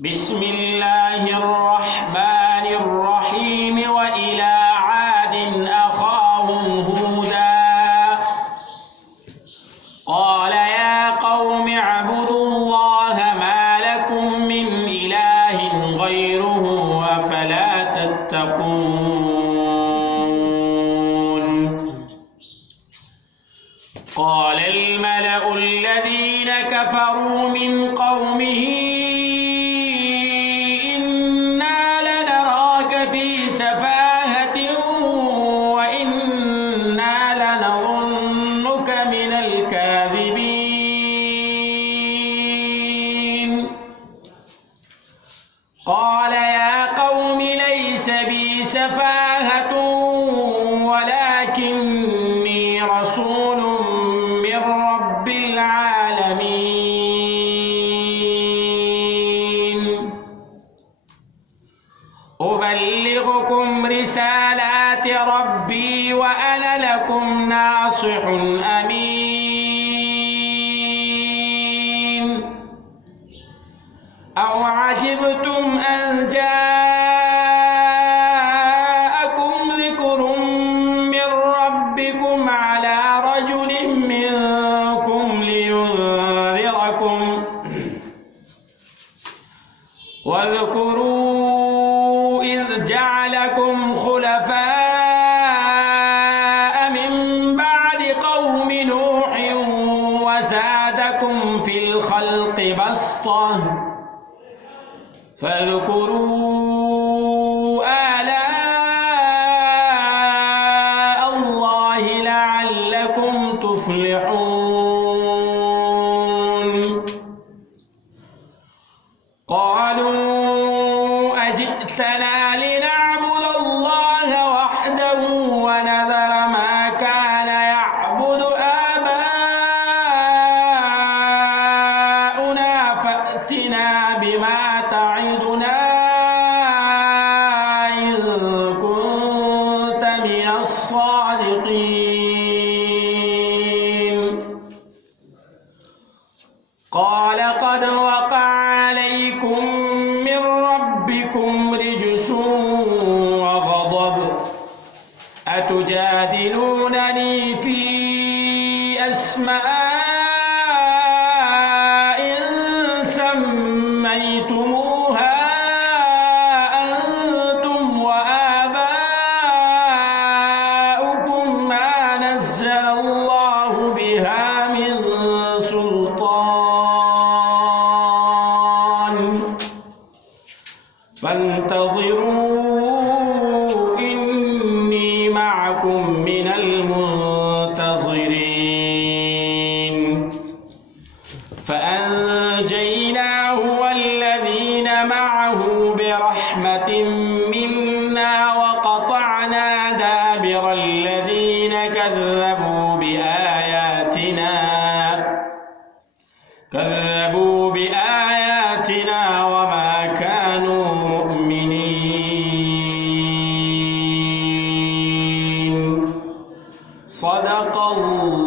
بسم الله الرحمن الرحيم وإلى عاد أخاهم هودا قال يا قوم اعبدوا الله ما لكم من إله غيره أفلا تتقون قال الملأ الذين كفروا من قومه في سفاهة وإنا لنظنك من الكاذبين قال يا قوم ليس بي سفاهة ولكني رسول من رب العالمين أبلغكم رسالات ربي وأنا لكم ناصح أمين أو عجبتم أن جاءكم ذكر من ربكم على رجل منكم لينذركم واذكروا إذ جعلكم خلفاء من بعد قوم نوح وزادكم في الخلق بسطة فاذكروا آلاء الله لعلكم تفلحون قالوا أجئتنا لنعبد الله وحده ونذر ما كان يعبد آباؤنا فأتنا بما تعدنا إن كنت من الصادقين قال قد وقع عليكم من ربكم رجس وغضب أتجادلونني في أسماء سميتموها أنتم وآباؤكم ما نزل الله بها من سلطان فانتظروا إني معكم من المنتظرين فأنجيناه والذين معه برحمة منا وقطعنا دابر الذين كذبوا بآياتنا وما كانوا مؤمنين صدق الله